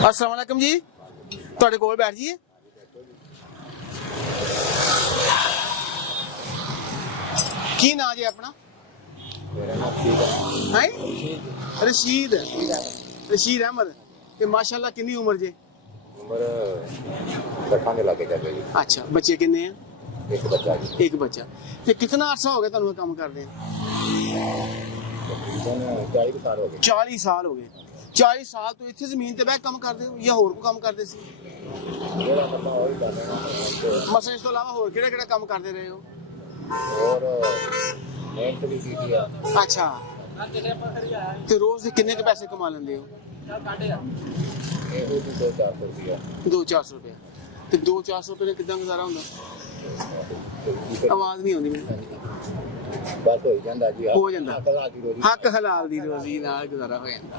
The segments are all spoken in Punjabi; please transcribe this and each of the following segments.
अस्सलाम वालेकुम जी, ਤੁਹਾਡੇ ਕੋਲ बैठ जाइए। की ना जी अपना? है रशीद रशीद अहमद। ते माशाल्लाह कितनी उम्र जे? उम्र 60 ਦੇ ਲਾਗੇ ਚੱਲ ਰਹੀ। अच्छा, बच्चे किन्ने हैं? ਇੱਕ ਬੱਚਾ ਜੀ। एक बच्चा। ते कितना अरसा हो गया ਤੁਹਾਨੂੰ ਕੰਮ ਕਰਦੇ? ਤਕਰੀਬਨ 40 ਸਾਲ ਹੋ ਗਏ। 40 ਸਾਲ ਹੋ ਗਏ। 40 ਸਾਲ ਤੋਂ ਇੱਥੇ ਜ਼ਮੀਨ ਤੇ ਬਹਿ ਕੇ ਕੰਮ ਕਰਦੇ ਹੋ ਜਾਂ ਹੋਰ ਕੋਈ ਕੰਮ ਕਰਦੇ ਸੀ? ਜਿਹੜਾ ਆਪਾਂ ਉਹ ਹੀ ਕਰ ਰਹੇ ਹਾਂ ਮਸਲ ਇਸ ਤੋਂ ਇਲਾਵਾ ਹੋਰ ਕਿਹੜਾ ਕਿਹੜਾ ਕੰਮ ਕਰਦੇ ਰਹੇ ਹੋ? ਔਰ ਮਿਹਨਤ ਵੀ ਕੀਤੀ ਆ। अच्छा, ਤੇ ਰੋਜ਼ ਦੇ ਕਿੰਨੇ ਕੁ ਪੈਸੇ ਕਮਾ ਲੈਂਦੇ ਹੋ? ਇਹ ਵੀ 2-400 ਰੁਪਇਆ। 2-400 ਰੁਪਏ। ਤੇ 2-400 ਰੁਪਏ ਨਾਲ ਕਿੱਦਾਂ ਗੁਜ਼ਾਰਾ ਹੁੰਦਾ? ਆਵਾਜ਼ ਨਹੀਂ ਆਉਂਦੀ ਮੈਨੂੰ। ਬਸ ਹੋ ਜਾਂਦਾ ਜੀ। ਹੋ ਜਾਂਦਾ। ਹੱਕ ਹਲਾਲ ਹੱਕ ਹਲਾਲ ਦੀ ਰੋਜ਼ੀ। ਦੀ ਰੋਜ਼ੀ ਨਾਲ ਗੁਜ਼ਾਰਾ ਹੋ ਜਾਂਦਾ।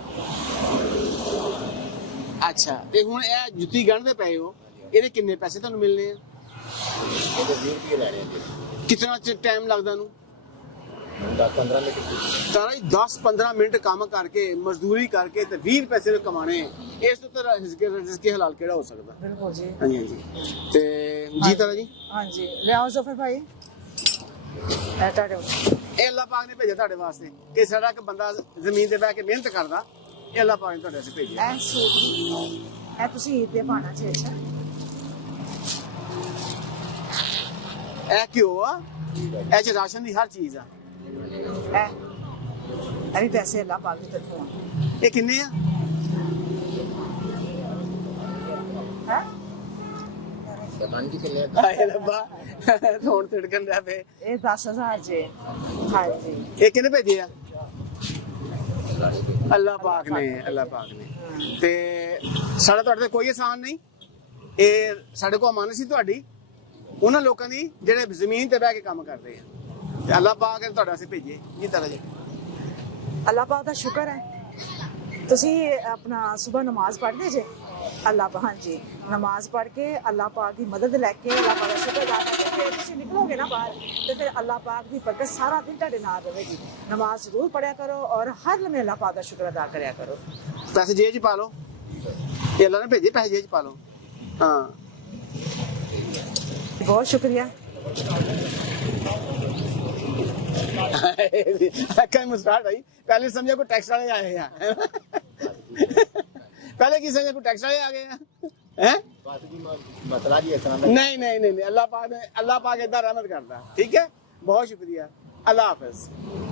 ਅੱਛਾ, ਤੇ ਹੁਣ ਇਹ ਜੁੱਤੀ ਗੰਢਦੇ ਪਏ ਹੋ, ਇਹਦੇ ਕਿੰਨੇ ਪੈਸੇ ਤੁਹਾਨੂੰ ਮਿਲਨੇ ਆ? ਇਹਦੇ 20 ਰੁਪਏ ਲੈਣੇ ਜੀ। ਕਿੰਨਾ ਚਿਰ ਟਾਈਮ ਲੱਗਦਾ ਨੂੰ? 10-15 ਮਿੰਟ। ਤਾਰਾ 10-15 ਮਿੰਟ ਕੰਮ ਕਰਕੇ ਮਜ਼ਦੂਰੀ ਕਰਕੇ ਤੇ 20 ਪੈਸੇ ਕਮਾਣੇ, ਇਸ ਤੋਂ ਤਾਂ ਰਿਜ਼ਕ ਹਲਾਲ ਕਿਹੜਾ ਹੋ ਸਕਦਾ? ਬਿਲਕੁਲ ਜੀ। ਹਾਂਜੀ ਹਾਂਜੀ। ਤੇ ਜੀ ਤਾਰਾ ਜੀ, ਹਾਂਜੀ ਲਿਆਓ ਜ਼ਫਰ ਭਾਈ। ਇਹ ਤੁਹਾਡੇ ਇਹ ਅੱਲਾਹ ਪਾਕ ਨੇ ਭੇਜਿਆ ਤੁਹਾਡੇ ਵਾਸਤੇ ਕਿ ਸਾਡਾ ਇੱਕ ਬੰਦਾ ਜ਼ਮੀਨ ਤੇ ਬਹਿ ਕੇ ਮਿਹਨਤ ਕਰਦਾ, ਇਹ ਅੱਲਾਹ ਪਾਕ ਨੇ ਤੁਹਾਡੇ ਵਾਸਤੇ ਭੇਜਿਆ। ਇਹ ਸੂਟ ਇਹ ਤੁਸੀਂ ਈਦ ਤੇ ਪਾਣਾ ਚਾਹੀਦਾ। ਇਹ ਕਿਉਂ ਆ? ਇਹ ਚ ਰਾਸ਼ਨ ਦੀ ਹਰ ਚੀਜ਼ ਆ। ਇਹ ਵੀ ਪੈਸੇ ਅੱਲਾਹ ਪਾਕ ਦੀ ਤਰਫੋਂ ਆ। ਇਹ ਕਿੰਨੇ ਆ? ਹੈ ਪਤਾ ਨਹੀਂ ਕਿੰਨੇ। ਹਾਏ ਰੱਬਾ, ਹੁਣ ਤਿੜਕਣ ਲੱਗ ਪਏ। ਇਹ 10,000 ਜੀ। ਹਾਂਜੀ ਇਹ ਕਿਹਨੇ ਭੇਜੇ ਆ? ਅੱਲਾਹ ਪਾਕ ਨੇ, ਅੱਲਾਹ ਪਾਕ ਨੇ। ਤੇ ਸਾਡਾ ਤੁਹਾਡੇ ਤੇ ਕੋਈ ਆਸਾਨ ਨਹੀਂ। ਇਹ ਸਾਡੇ ਕੋਲ ਅਮਾਨਤ ਸੀ ਤੁਹਾਡੀ, ਉਹਨਾਂ ਲੋਕਾਂ ਦੀ ਜਿਹੜੇ ਜ਼ਮੀਨ ਤੇ ਬਹਿ ਕੇ ਕੰਮ ਕਰਦੇ ਆ, ਤੇ ਅੱਲਾਹ ਪਾਕ ਨੇ ਤੁਹਾਡੇ ਵਾਸਤੇ ਭੇਜੇ ਜੀ ਤਰ੍ਹਾਂ ਜੀ। ਅੱਲਾਹ ਪਾਕ ਦਾ ਸ਼ੁਕਰ ਹੈ। ਤੁਸੀਂ ਆਪਣਾ ਸਵੇਰ ਨਮਾਜ਼ ਪੜ੍ਹਦੇ ਜੇ ਅੱਲਾਹ ਪਾਕ। ਹਾਂਜੀ, ਨਮਾਜ਼ ਪੜ੍ਹ ਕੇ ਅੱਲਾਹ ਪਾਕ ਦੀ ਮਦਦ ਲੈ ਕੇ ਅੱਲਾਹ ਪਾਕ ਦਾ ਸ਼ੁਕਰ ਅਦਾ ਕਰਕੇ ਫਿਰ ਤੁਸੀਂ ਨਿਕਲੋਗੇ ਨਾ ਬਾਹਰ, ਤੇ ਫਿਰ ਅੱਲਾਹ ਪਾਕ ਦੀ ਬਰਕਤ ਸਾਰਾ ਦਿਨ ਤੁਹਾਡੇ ਨਾਲ ਰਹੇਗੀ। ਨਮਾਜ਼ ਜ਼ਰੂਰ ਪੜ੍ਹਿਆ ਕਰੋ ਔਰ ਹਰ ਲਮੇ ਅੱਲਾਹ ਪਾਕ ਦਾ ਸ਼ੁਕਰ ਅਦਾ ਕਰਿਆ ਕਰੋ। ਪੈਸੇ ਜੇਬ 'ਚ ਪਾ ਲਓ, ਇਹ ਅੱਲਾਹ ਨੇ ਭੇਜੇ, ਪੈਸੇ ਜੇਬ 'ਚ ਪਾ ਲਓ। ਹਾਂ, बहुत शुक्रिया। कहीं मुस्कुराहट आई, पहले समझा कोई टैक्स वाले आए हैं। पहले की समझा कोई टैक्स वाले आ गए हैं? ਮਸਲਾ ਜੀ ਇਸ ਤਰ੍ਹਾਂ ਦਾ। नहीं नहीं नहीं नहीं, अल्लाह पाक इतना रहमत करता। ठीक है, बहुत शुक्रिया, अल्लाह हाफिज।